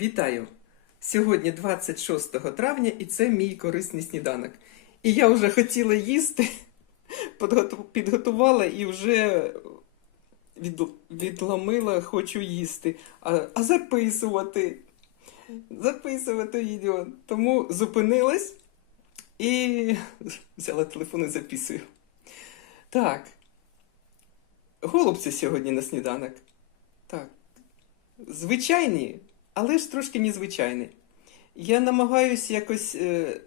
Вітаю! Сьогодні 26 травня і це мій корисний сніданок. І я вже хотіла їсти, підготувала і вже від, відломила, хочу їсти. А, а записувати. Записувати відео. Тому зупинилась і взяла телефон і записую. Так. Голубці сьогодні на сніданок. Так. Звичайні, але ж трошки незвичайні. Я намагаюся якось е,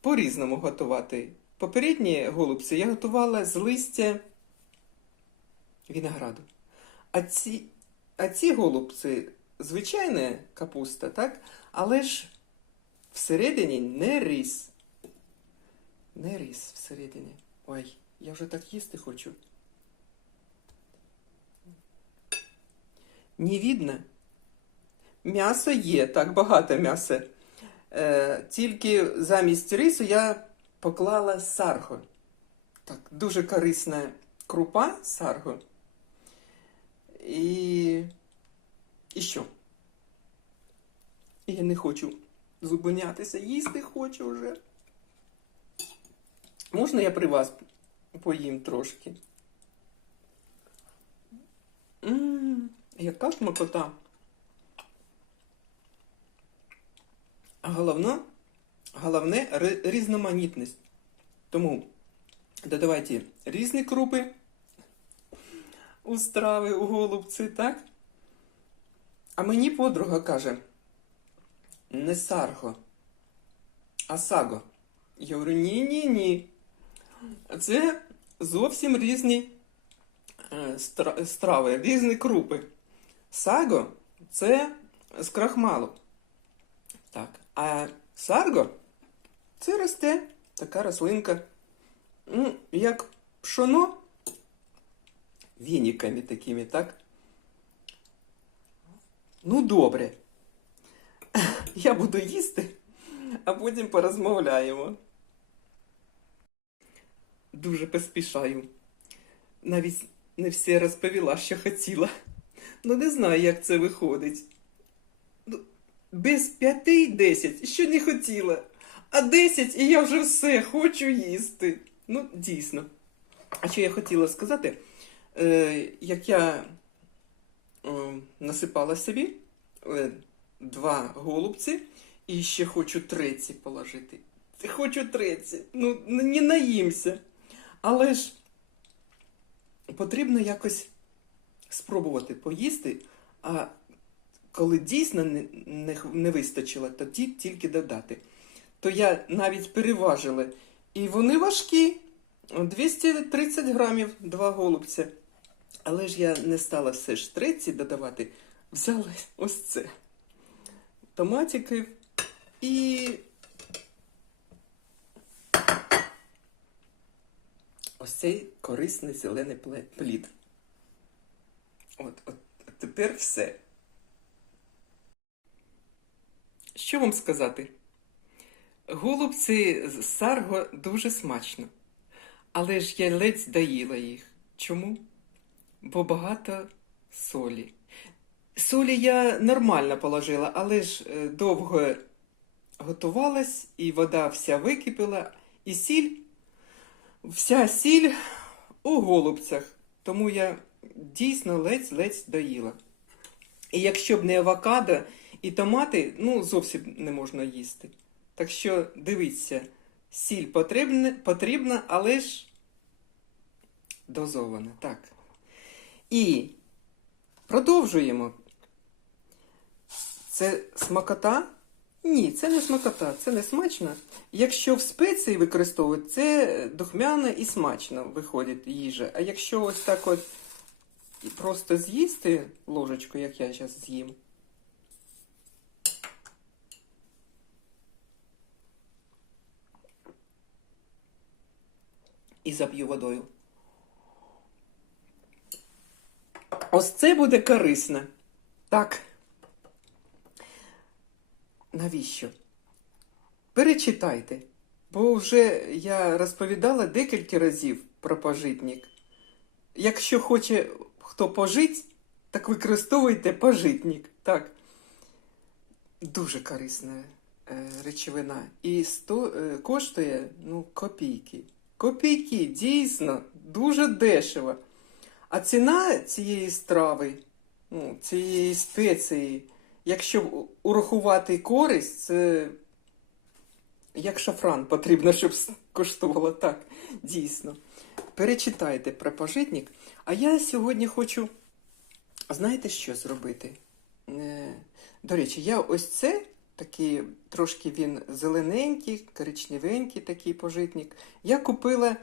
по-різному готувати. Попередні голубці я готувала з листя винограду. А ці, а ці голубці звичайна капуста, так? Але ж всередині не рис. Не рис всередині. Ой, я вже так їсти хочу. Не видно. М'ясо є, так, багато м'яса. Е, тільки замість рису я поклала сарго. Так, дуже корисна крупа сарго. І. І що? Я не хочу зупинятися, їсти хочу вже. Можна я при вас поїм трошки? Ммм, яка смакота. А головне, головне різноманітність. Тому додавайте різні крупи у страви, у голубці, так? А мені подруга каже, не сарго, а саго. Я говорю, ні-ні-ні. Це зовсім різні е, страви, різні крупи. Саго це з крахмалу. Так. А сарго це росте така рослинка. Ну, як пшоно вініками такими, так? Ну, добре. Я буду їсти, а потім порозмовляємо. Дуже поспішаю. Навіть не все розповіла, що хотіла. Ну, не знаю, як це виходить. Без п'яти й десять, що не хотіла. А десять, і я вже все хочу їсти. Ну, дійсно. А що я хотіла сказати, е, як я е, насипала собі е, два голубці і ще хочу третій положити. Хочу третій. Ну, не наїмся. Але ж потрібно якось спробувати поїсти, а коли дійсно не, не, не вистачило, тоді тільки додати. То я навіть переважила. І вони важкі. 230 грамів, два голубця. Але ж я не стала все ж треці додавати. Взяла ось це. Томатики і. Ось цей корисний зелений плід. От, от тепер все. Що вам сказати? Голубці з сарго дуже смачно. Але ж я ледь доїла їх. Чому? Бо багато солі. Солі я нормально положила, але ж е, довго готувалась, і вода вся википіла, і сіль, вся сіль у голубцях. Тому я дійсно ледь-ледь доїла. І якщо б не авокадо і томати, ну зовсім не можна їсти. Так що дивіться, сіль потрібна, потрібна але ж дозована. Так. І продовжуємо. Це смакота? Ні, це не смакота, це не смачно. Якщо в спеції використовують, це духмяно і смачно виходить їжа. А якщо ось так от просто з'їсти ложечку, як я зараз з'їм. І зап'ю водою. Ось це буде корисно. Так. Навіщо? Перечитайте. Бо вже я розповідала декілька разів про пожитник. Якщо хоче хто пожить, так використовуйте пожитник. Так. дуже корисна е, речовина. І сто, е, коштує ну, копійки. Копійки, дійсно, дуже дешево. А ціна цієї страви, ну, цієї спеції, якщо урахувати користь, це як шафран потрібно, щоб коштувало так, дійсно. Перечитайте про пожитник. А я сьогодні хочу, знаєте, що зробити? Е, До речі, я ось це такий, трошки він зелененький, коричневенький такий пожитник. Я купила,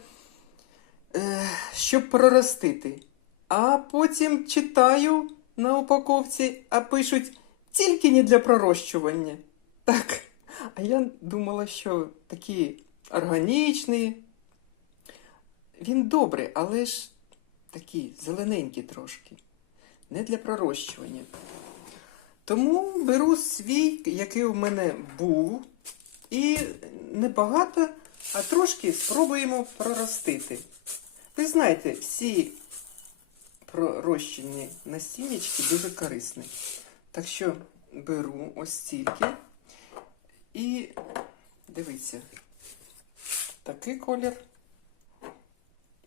е, щоб проростити. А потім читаю на упаковці, а пишуть тільки не для пророщування. Так. А я думала, що такий органічний. Він добрий, але ж такий зелененький трошки. Не для пророщування. Тому беру свій, який у мене був, і небагато, а трошки спробуємо проростити. Ви знаєте, всі пророщені насіннячки дуже корисні. Так що беру ось стільки і дивіться, такий колір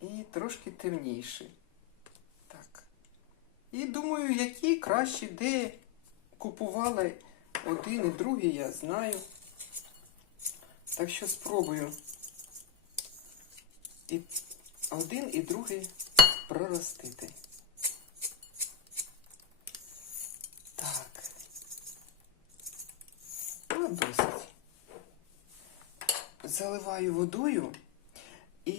і трошки темніший. Так. І думаю, які кращі, де купували один і другий, я знаю. Так що спробую і один і другий проростити. Так. Ну, досить. Заливаю водою. І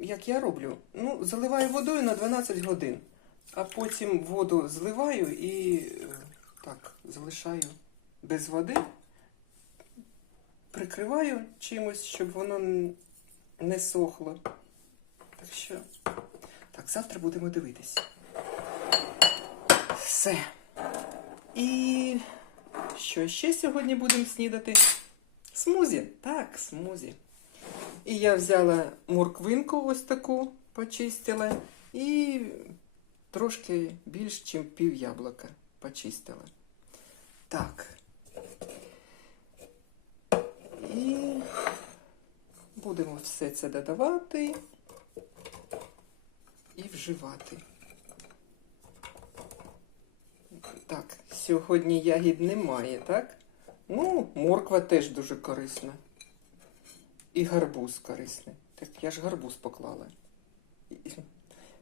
як я роблю? Ну, заливаю водою на 12 годин, а потім воду зливаю і так, залишаю без води, прикриваю чимось, щоб воно не сохло. Так що, так, завтра будемо дивитися. Все. І що ще сьогодні будемо снідати? Смузі. Так, смузі. І я взяла морквинку ось таку, почистила, і трошки більш, ніж пів яблука почистила. Так. І будемо все це додавати і вживати. Так, сьогодні ягід немає, так? Ну, морква теж дуже корисна. І гарбуз корисний. Так я ж гарбуз поклала.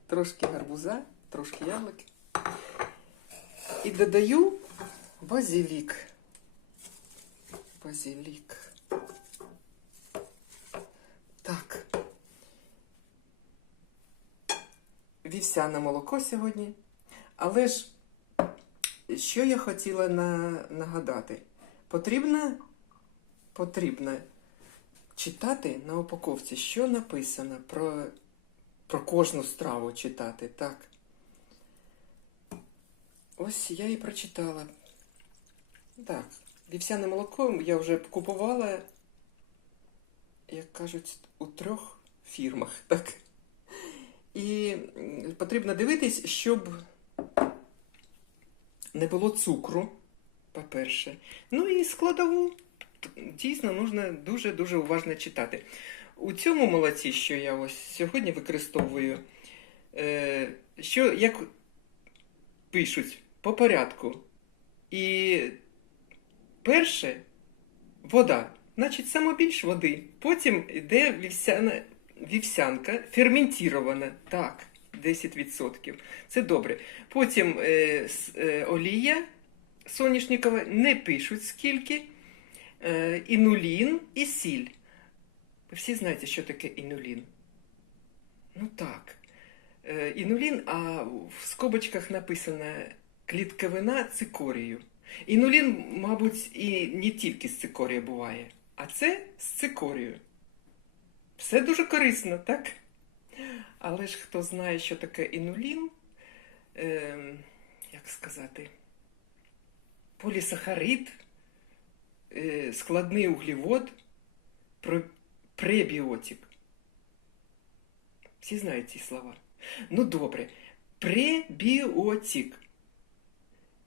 Трошки гарбуза, трошки яблуки. І додаю базилік. Базилік. Так. Вівсяне молоко сьогодні. Але ж що я хотіла на, нагадати? Потрібно, потрібно читати на упаковці, що написано про, про кожну страву читати, так. Ось я і прочитала. Так, вівсяне молоко я вже купувала, як кажуть, у трьох фірмах, так. І потрібно дивитись, щоб не було цукру, по-перше. Ну і складову дійсно нужно дуже-дуже уважно читати. У цьому молоці, що я ось сьогодні використовую, е, що як пишуть по порядку. І перше вода. Значить, саме більш води. Потім йде вівсяна, вівсянка ферментірована. Так, 10%. Це добре. Потім е, е, олія соняшникова, не пишуть скільки. Е, інулін і сіль. Ви всі знаєте, що таке інулін? Ну так. Е, інулін, а в скобочках написано клітковина цикорію. Інулін, мабуть, і не тільки з цикорія буває, а це з цикорію. Все дуже корисно, так? Але ж хто знає, що таке інулін, е, як сказати, полісахарид, е, складний углевод, про- пребіотик. Всі знають ці слова. Ну добре. Пребіотик.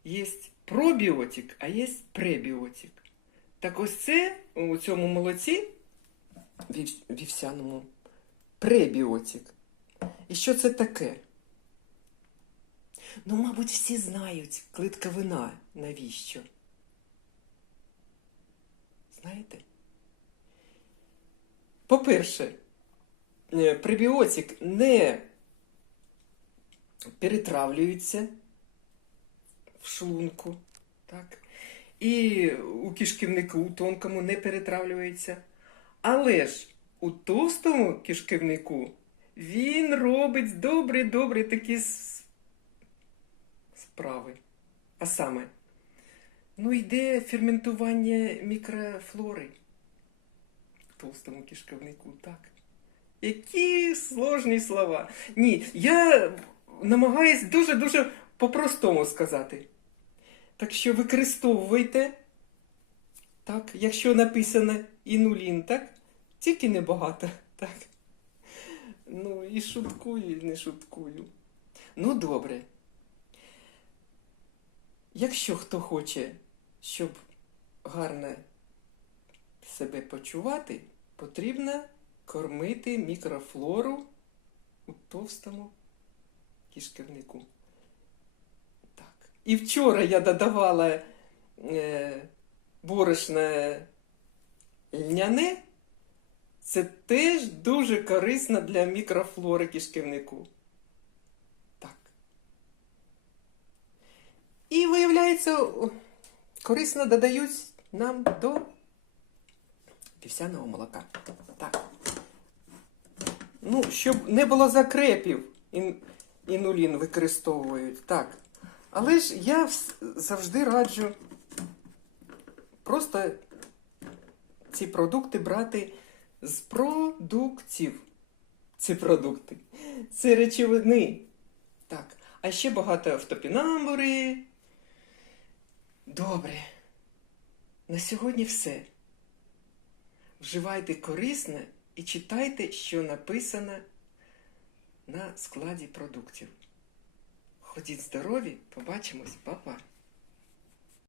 Є пробіотик, а є пребіотик. Так ось це у цьому молоці вів- вівсяному пребіотик. І що це таке? Ну, мабуть, всі знають клитковина навіщо. Знаєте? По-перше, е, пребіотик не перетравлюється в шлунку, так? І у кишківнику у тонкому не перетравлюється. Але ж у товстому кишківнику він робить добрі-добрі такі справи. А саме, ну йде ферментування мікрофлори в товстому кишківнику, так. Які сложні слова. Ні, я намагаюсь дуже-дуже по-простому сказати. Так що використовуйте, так, якщо написано інулін, так? Тільки небагато, так. Ну, і шуткую, і не шуткую. Ну, добре. Якщо хто хоче, щоб гарно себе почувати, потрібно кормити мікрофлору у товстому кишківнику. І вчора я додавала е, борошно льняне. Це теж дуже корисно для мікрофлори кишківнику. Так. І виявляється, корисно додають нам до вівсяного молока. Так. Ну, щоб не було закрепів, ін, інулін використовують. Так. Але ж я завжди раджу просто ці продукти брати з продуктів. Ці продукти. Це речовини. Так. А ще багато автопінамбури. Добре. На сьогодні все. Вживайте корисне і читайте, що написано на складі продуктів. Ходіть здорові, побачимось, Па-па.